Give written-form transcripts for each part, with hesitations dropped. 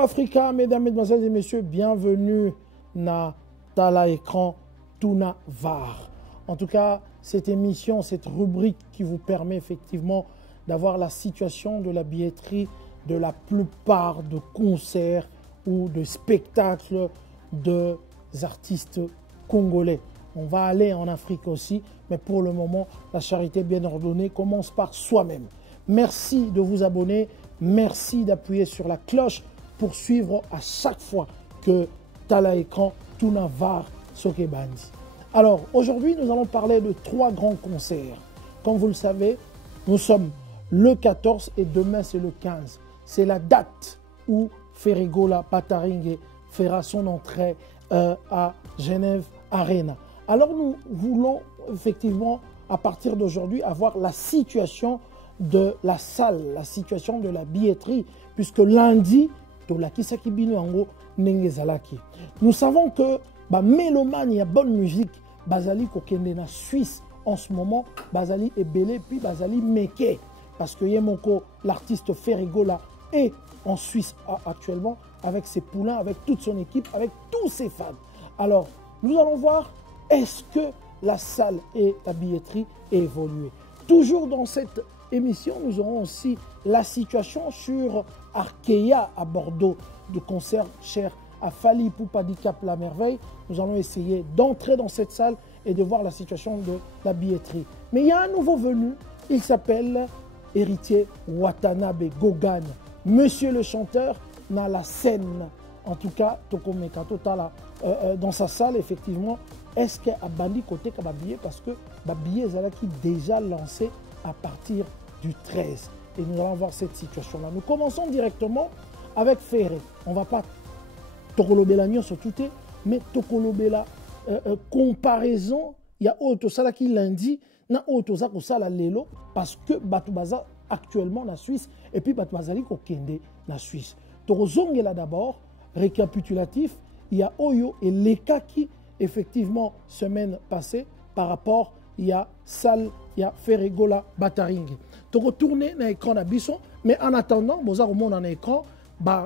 Africa, mesdames, mesdemoiselles et messieurs, bienvenue na Tala Écran Tuna VAR. En tout cas, cette émission, cette rubrique qui vous permet effectivement d'avoir la situation de la billetterie de la plupart de concerts ou de spectacles des artistes congolais. On va aller en Afrique aussi, mais pour le moment, la charité bien ordonnée commence par soi-même. Merci de vous abonner, merci d'appuyer sur la cloche pour suivre à chaque fois que Tala Écran Tuna VAR Soke Bandi. Alors, aujourd'hui, nous allons parler de 3 grands concerts. Comme vous le savez, nous sommes le 14 et demain, c'est le 15. C'est la date où Ferregola Bataringue fera son entrée à Genève Arena. Alors, nous voulons effectivement, à partir d'aujourd'hui, avoir la situation de la salle, la situation de la billetterie, puisque lundi, nous savons que mélomane, il y a bonne musique, Bazali Kokende na Suisse en ce moment, Bazali est belé, puis Bazali Meke, parce que Yemoko, l'artiste Ferregola, est en Suisse actuellement, avec ses poulains, avec toute son équipe, avec tous ses fans. Alors, nous allons voir, est-ce que la salle et la billetterie ont évolué? Toujours dans cette émission, nous aurons aussi la situation sur Arkea à Bordeaux, de concert cher à Fali Ipupa Cap La Merveille. Nous allons essayer d'entrer dans cette salle et de voir la situation de la billetterie. Mais il y a un nouveau venu, il s'appelle Héritier Watanabe Gogan. Monsieur le chanteur n'a la scène, en tout cas, Tokomeka Totala, dans sa salle, effectivement. Est-ce qu'il y a bandi côté Kababillet? Parce que Babillet est déjà lancé à partir du 13. Et nous allons voir cette situation-là. Nous commençons directement avec Ferré. On ne va pas Tokolobela sur tout, mais Tokolobela comparaison. Il y a autre ça qui lundi, na autre ça que ça la lelo, parce que Batoubaza actuellement na Suisse et puis Batoubazali Kokende na Suisse. Torozonge là d'abord, récapitulatif, il y a Oyo et Leka qui effectivement semaine passée par rapport il y a Sal, il y a Ferregola Bataringue. Tu retournes dans l'écran d'Abisson, mais en attendant, vous avez un écran,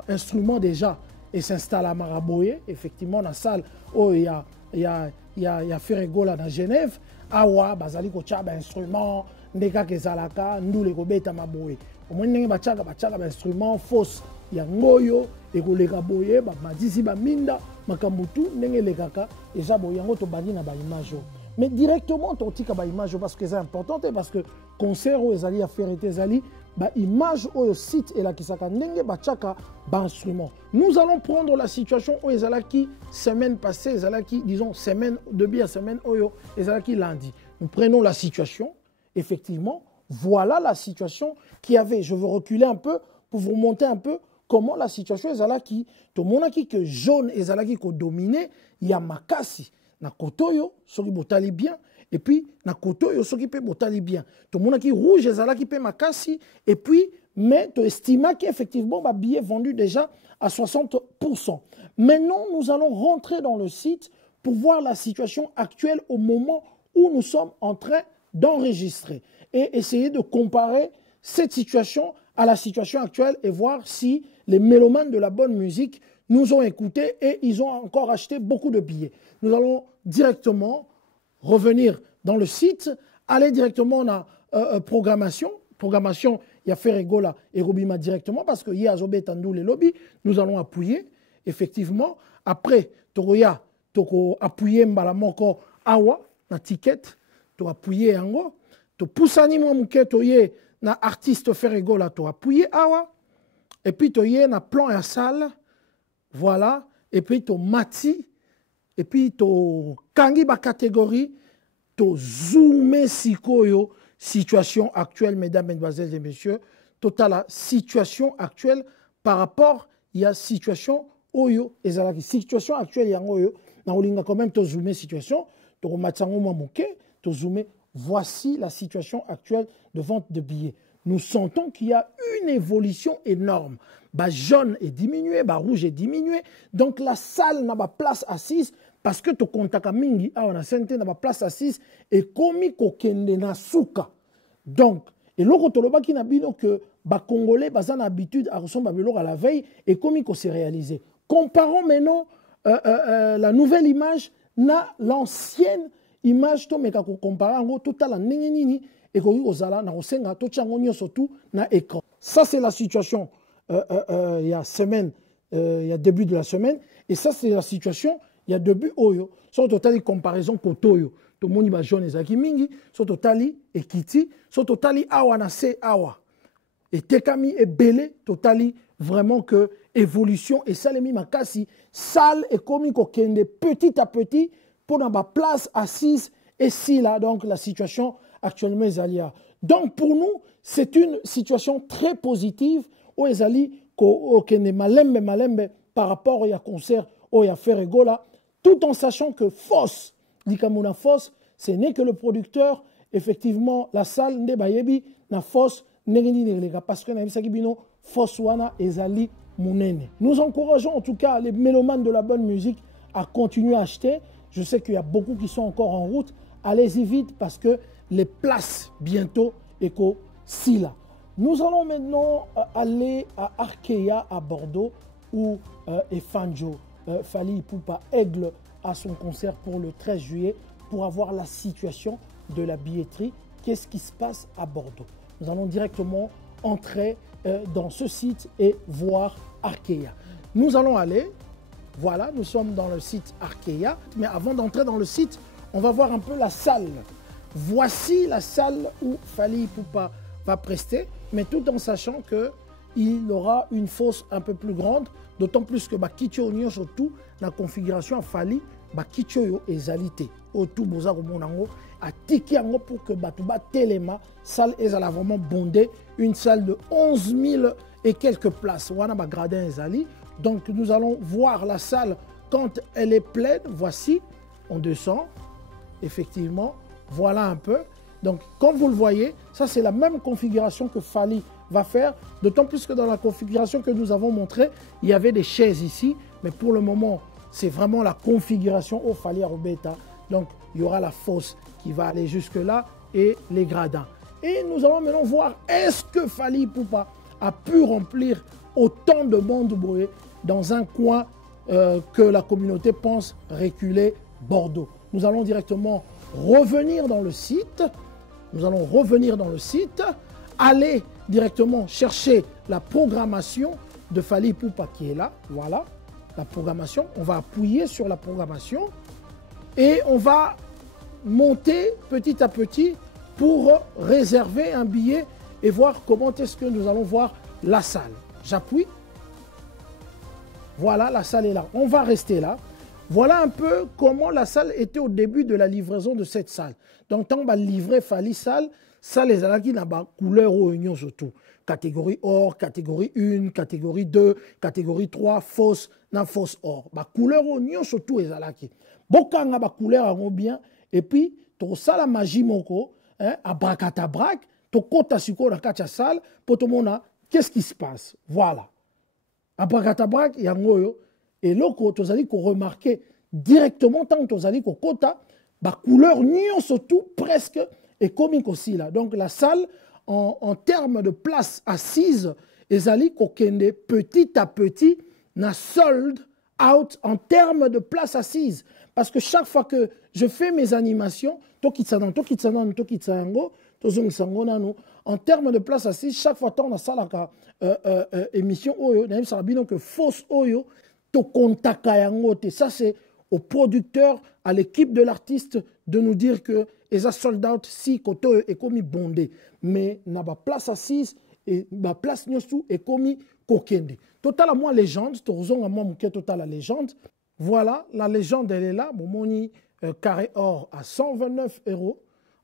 instrument déjà, et s'installe à Maraboye, effectivement, dans la salle où il y a Ferregola dans Genève, Awa, Bazali Kochaba instrument, Ndeka Kezalaka, Ndoule Kobeta Maboye. Au moins, il y a un instrument fausse, il y a Ngoyo, et Koleka Boye, Madisi Baminda, Makambutu, Nenge Lekaka, et Jaboyango Tobani na ba image. Mais directement, tu as une image parce que c'est important, parce que concert où ils allaient à faire des alliés, image au site et là qui s'accandenge, instrument. Nous allons prendre la situation où ils allaient qui semaine passée, ils allaient qui disons semaine de bien semaine où ils allaient qui lundi. Nous prenons la situation, effectivement, voilà la situation qui avait. Je veux reculer un peu pour vous montrer un peu comment la situation ils allaient qui tout le monde qui que jaune ils allaient qui dominé, il y a Makasi. Na kotoyo soki botali bien et puis na kotoyo soki pe botali bien tout le monde qui rouge ezala qui pe makasi et puis mais tu estimes qu'effectivement ba billet vendu déjà à 60%. Maintenant nous allons rentrer dans le site pour voir la situation actuelle au moment où nous sommes en train d'enregistrer et essayer de comparer cette situation à la situation actuelle et voir si les mélomanes de la bonne musique nous ont écoutés et ils ont encore acheté beaucoup de billets. Nous allons directement revenir dans le site, aller directement dans la programmation. Programmation, il y a Ferregola et Robima directement parce qu'il y a Zobé Tandou les lobbies. Nous allons appuyer, effectivement. Après, Toroya, Toko appuyer Mbalamoko Awa, na ticket, to appuyer Ango. To Poussani Mouamouke, Toye, na artiste Ferregola, to appuyer Awa. Et puis, Toye, na plan et salle. Voilà, et puis tu mati, et puis tu kangi ba catégorie, tu zoomé sikoyo, situation actuelle, mesdames, mesdemoiselles et messieurs, total la situation actuelle par rapport il y a situation oyo, et la situation actuelle il y a oyo, na olinga quand même tu zoomé situation, tu matsango mamouke, tu zoomé, voici la situation actuelle de vente de billets. Nous sentons qu'il y a une évolution énorme. Jaune est diminué, rouge est diminué. Donc la salle n'a pas place assise parce que tu contact mingi, on a senté n'a pas place assise et komi kokende na souka. Donc, et l'autre toloba qui n'a bino que Congolais, ont l'habitude à ressembler à la veille et comme il s'est réalisé. Comparons maintenant la nouvelle image na l'ancienne image to meka ko comparer ngo total ndenge nini et ko ozala na osenga to chango nyonso tout na écran. Ça c'est la situation il y a semaine il y a début de la semaine et ça c'est la situation il y a début oyo so totali comparaison kotoyo to moni ba jaune ezaki mingi so totali ekiti so totali awa na se awa et tekami et belé totali vraiment que évolution et salemi makasi salle et komi ko kende petit à petit pour dans ma place assise et si là donc la situation actuellement Ezalia. Donc pour nous c'est une situation très positive où Ezali ko kende malembe par rapport au concert où il y a fait rigola tout en sachant que fausse likamuna fausse ce n'est que le producteur effectivement la salle nde bayebi na fausse parce que nous encourageons en tout cas les mélomanes de la bonne musique à continuer à acheter. Je sais qu'il y a beaucoup qui sont encore en route. Allez-y vite parce que les places bientôt éco si là. Nous allons maintenant aller à Arkea à Bordeaux où Efanjo Fally Ipupa Aigle à son concert pour le 13 juillet pour avoir la situation de la billetterie. Qu'est-ce qui se passe à Bordeaux? Nous allons directement entrer dans ce site et voir Arkea. Nous allons aller, voilà, nous sommes dans le site Arkea, mais avant d'entrer dans le site, on va voir un peu la salle. Voici la salle où Fally Ipupa va prester, mais tout en sachant qu'il aura une fosse un peu plus grande, d'autant plus que Kitio Onyo surtout, la configuration à Fally, Kitio ezalité. Autour boza komonango a tiki yango pour que batuba telema salle est vraiment bondée, une salle de 11 000 et quelques places wana ba gradin ezali. Donc nous allons voir la salle quand elle est pleine. Voici, on descend effectivement, voilà un peu. Donc comme vous le voyez, ça c'est la même configuration que Fally va faire, d'autant plus que dans la configuration que nous avons montrée, il y avait des chaises ici, mais pour le moment c'est vraiment la configuration au Fally Arobeta. Donc, il y aura la fosse qui va aller jusque-là et les gradins. Et nous allons maintenant voir est-ce que Fally Ipupa a pu remplir autant de monde dans un coin que la communauté pense reculer Bordeaux. Nous allons directement revenir dans le site. Nous allons revenir dans le site, aller directement chercher la programmation de Fally Ipupa qui est là. Voilà, la programmation. On va appuyer sur la programmation. Et on va monter petit à petit pour réserver un billet et voir comment est-ce que nous allons voir la salle. J'appuie. Voilà, la salle est là. On va rester là. Voilà un peu comment la salle était au début de la livraison de cette salle. Donc, quand on va livrer Fally salle, ça les a qui n'a pas couleur ou oignon surtout. Catégorie or, catégorie 1, catégorie 2, catégorie 3, fausse, na fausse or. Bah, couleur oignon surtout les alaki. Bokanga ba couleur en bien et puis to sala magie moko hein abracadabra to kota siko na kacha salle pour tout monde qu'est-ce qui se passe voilà abracadabra yango yo et loko to zali ko remarquer directement tant to zali ko kota ba couleur nion surtout presque et comique aussi là donc la salle en termes de place assise ezali ko kende petit à petit na sold out en termes de place assise. Parce que chaque fois que je fais mes animations, en termes de place assise, chaque fois que on a ça la émission oyo, ça veut que fausse oyo, to contaka yango te. Ça c'est au producteur, à l'équipe de l'artiste de nous dire que les sold out si koto est comme bondé, mais n'a pas place assise et la place nyosu est comme kokende. Total à moi légende, torzon à moi mouké total la légende. Voilà, la légende, elle est là. Bomoni carré or à 129 €.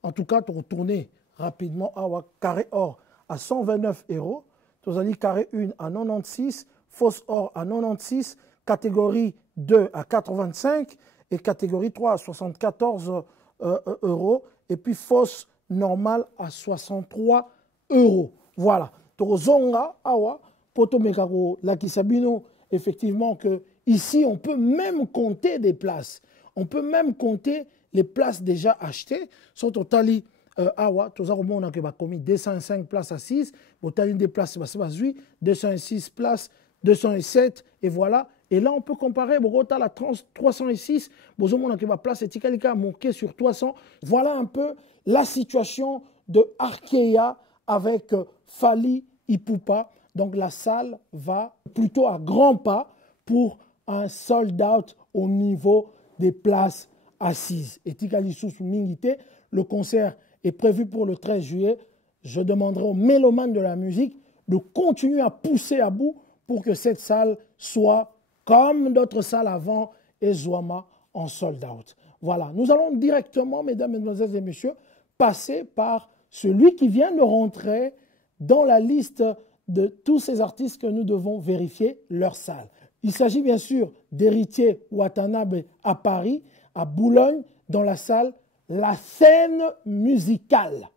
En tout cas, tu retournes rapidement à carré or à 129 €. Tu as dit carré 1 à 96, fausse or à 96, catégorie 2 à 85 et catégorie 3 à 74 €. Et puis fausse normale à 63 €. Voilà. Tu as awa poto mekako la kisabino effectivement que ici, on peut même compter des places. On peut même compter les places déjà achetées. Sont totali awa toza komona ke bakomi 205 places assises, botali des places bazwi 206 places, 207 et voilà. Et là on peut comparer bogota la 306, bozomona ke ba place etikalika monké sur 300. Voilà un peu la situation de Arkeya avec Fally Ipupa. Donc la salle va plutôt à grands pas pour un sold out au niveau des places assises. Et Tikali Soussou Mingité, le concert est prévu pour le 13 juillet. Je demanderai aux mélomanes de la musique de continuer à pousser à bout pour que cette salle soit comme d'autres salles avant et Zouama en sold out. Voilà, nous allons directement, mesdames, mesdemoiselles et messieurs, passer par celui qui vient de rentrer dans la liste de tous ces artistes que nous devons vérifier leur salle. Il s'agit bien sûr d'Héritier Watanabe à Paris, à Boulogne, dans la salle La Scène Musicale.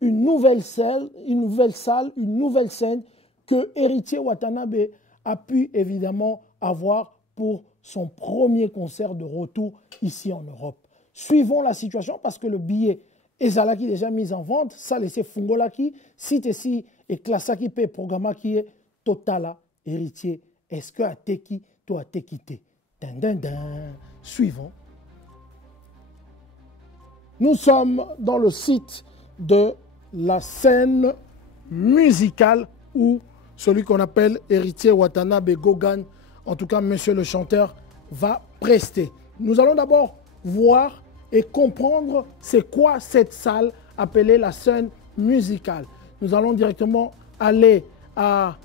Une nouvelle salle, une nouvelle scène que Héritier Watanabe a pu évidemment avoir pour son premier concert de retour ici en Europe. Suivons la situation parce que le billet ezalaki déjà mis en vente, ça laissé fungolaki, site ici et classaki pe programmaki est totala Héritier. Est-ce que ateki toi atekité? Suivons. Nous sommes dans le site de La Scène Musicale où celui qu'on appelle Héritier Watanabe Gogan, en tout cas monsieur le chanteur, va prester. Nous allons d'abord voir et comprendre c'est quoi cette salle appelée La Scène Musicale. Nous allons directement aller à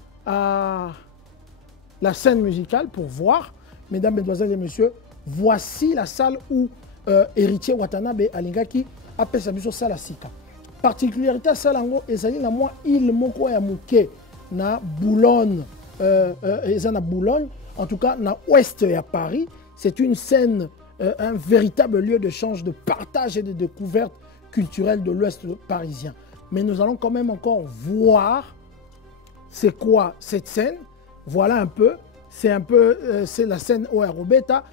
La Scène Musicale pour voir, mesdames, mesdemoiselles et messieurs, voici la salle où Héritier Watanabe Alingaki appelle sa biso salle Sika. Particularité salle yango ezali na moi il moko ya muke na Boulogne, na Boulogne, en tout cas na ouest à Paris. C'est une scène, un véritable lieu de change, de partage et de découverte culturelle de l'ouest parisien. Mais nous allons quand même encore voir c'est quoi cette scène. Voilà un peu, c'est la scène Oerobeta.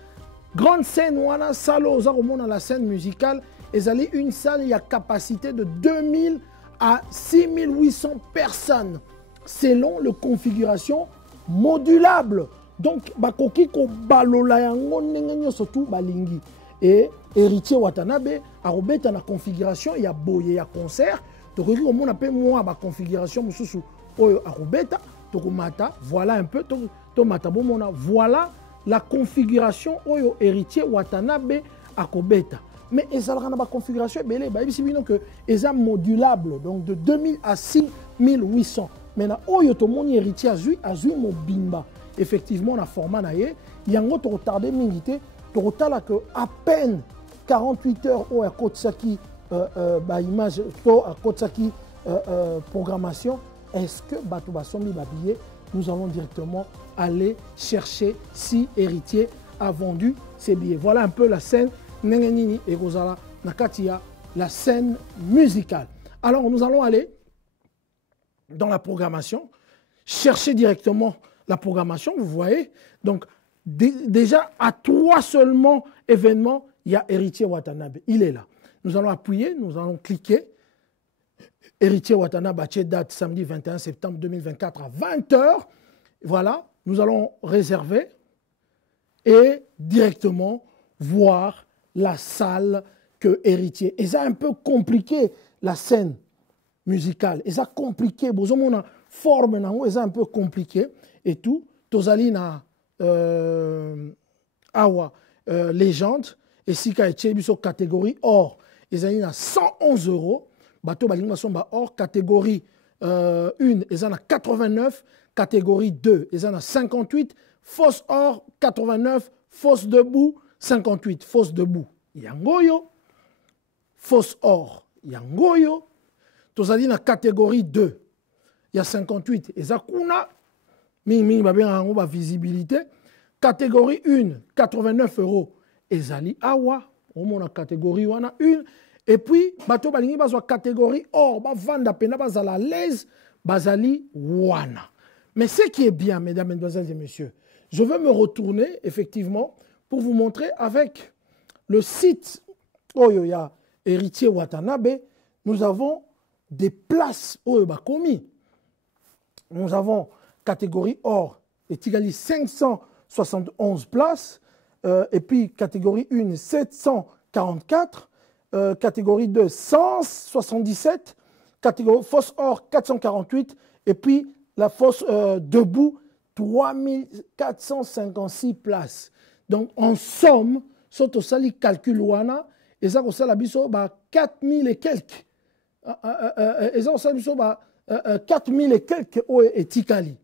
Grande scène, wana salle aux dans la scène musicale. Et allez une salle, il y a capacité de 2000 à 6800 personnes selon la configuration modulable. Donc, bakoki ko balola yango ndenge surtout balingi. Et Héritier Watanabe Arobeta na configuration, il y a boye, il y a concert. Donc, on appelle moi ba configuration mususu oyo Arobeta. Tokomata, voilà un peu, voilà la configuration oyo Héritier Watanabe Akobeta. Mais ils ont une configuration est modulable, donc de 2000 à 6800. Maintenant, oyo tomoni Héritier azui mobimba. Effectivement, on a format naie, il y a un autre retardé milité, total que à peine 48 heures au à Kotsaki image, à Kotsaki programmation. Est-ce que Batouba Sombi Babillet, nous allons directement aller chercher si Héritier a vendu ses billets. Voilà un peu la scène Nengenini et Gozala Nakatia, la scène musicale. Alors nous allons aller dans la programmation, chercher directement la programmation, vous voyez. Donc déjà à 3 seulement événements, il y a Héritier Watanabe, il est là. Nous allons appuyer, nous allons cliquer. Héritier Watanabe, date samedi 21 septembre 2024 à 20 h. Voilà, nous allons réserver et directement voir la salle que Héritier. Et ça a un peu compliqué la scène musicale. Et ça a compliqué. Bozomona forme nango, et ça a un peu compliqué et tout. Tozali na awa légende et sika etche biso catégorie or. Et ça a 111 €. Bateau Balinga Somba or, catégorie 1, ils en a 89, catégorie 2, ils en a 58, fausse or 89, fausse debout 58, fausse debout. Yangoyo, fausse or, Yangoyo, tozali na catégorie 2, il y a 58, et Zakuna, ming ba visibilité, catégorie 1, 89 €, et Zali Awa, au moins la catégorie 1, et puis, bato balingi bazwa catégorie or, ba vanda pena bazala l'aise, bazali wana. Mais ce qui est bien, mesdames, mesdemoiselles et messieurs, je veux me retourner effectivement pour vous montrer avec le site Oyoya Héritier Watanabe. nous avons des places au Bakomi. Nous avons catégorie or et Tigali 571 places, et puis catégorie 1 744, catégorie 2 177, catégorie fosse or 448, et puis la fosse debout 3456 places. Donc en somme, soto sali calcul wana, et ça ko sala biso ba 4000 et quelques. Et ça ko sala biso ba 4000 et quelques o et tikali.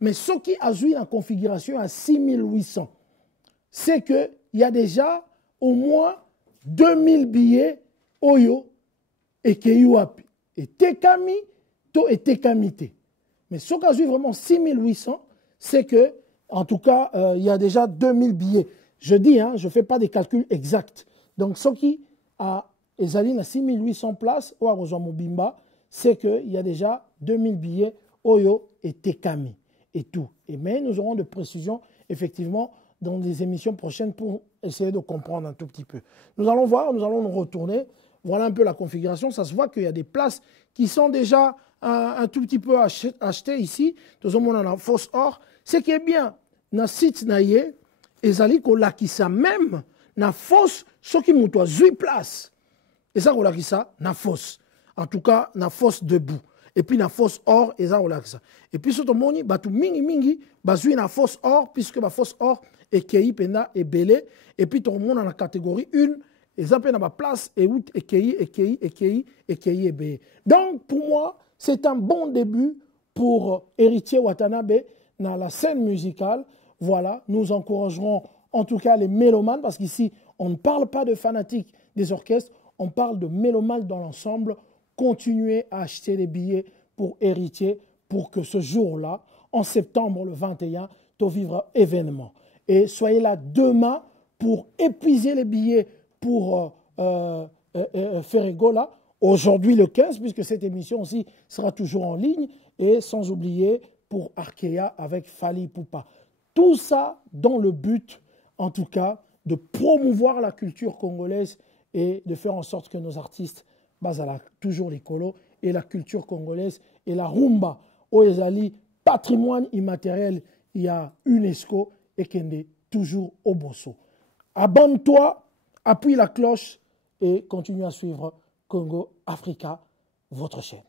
Mais ce qui a joué la configuration à 6800, c'est qu'il y a déjà au moins 2000 billets Oyo et Keyuapi. Et Tekami, To et Tekamite. Mais ce qui a joué vraiment 6800, c'est que, en tout cas, il y a déjà 2000 billets. Je dis, hein, je ne fais pas des calculs exacts. Donc, ce qui a Ezaline à 6800 places, au Mobimba, c'est qu'il y a déjà 2000 billets Oyo et Tekami. Et tout. Et mais nous aurons de précisions, effectivement, dans des émissions prochaines pour essayer de comprendre un tout petit peu. Nous allons voir, nous allons nous retourner. Voilà un peu la configuration. Ça se voit qu'il y a des places qui sont déjà un tout petit peu achetées ici. Nous avons la fosse or. Ce qui est bien, dans le site naïe, ezali kolakisa même na fosse, ce qui monte 8 places. Et ça kolakisa na fosse. En tout cas, na fosse debout. Et puis, na fosse or, et ça, relaxa. Et puis, ce moni, batu mingi, bazui na fosse or, puisque la fosse or est kei, penda, et belé. Et puis, tout le monde dans la catégorie 1, et ça, na place, et out, et kei, et belé. Donc, pour moi, c'est un bon début pour Héritier Watanabe dans la scène musicale. Voilà, nous encouragerons en tout cas les mélomanes, parce qu'ici, on ne parle pas de fanatiques des orchestres, on parle de mélomanes dans l'ensemble. Continuez à acheter les billets pour Héritier pour que ce jour-là, en septembre le 21, tu vivras événement. Et soyez là demain pour épuiser les billets pour Ferregola, aujourd'hui le 15, puisque cette émission aussi sera toujours en ligne, et sans oublier pour Arkea avec Fali Poupa. Tout ça dans le but, en tout cas, de promouvoir la culture congolaise et de faire en sorte que nos artistes Bazala, toujours les colos et la culture congolaise et la rumba au Ezali, patrimoine immatériel, il y a UNESCO et Kende, toujours au Bosso. Abonne-toi, appuie la cloche et continue à suivre Congo Africa, votre chaîne.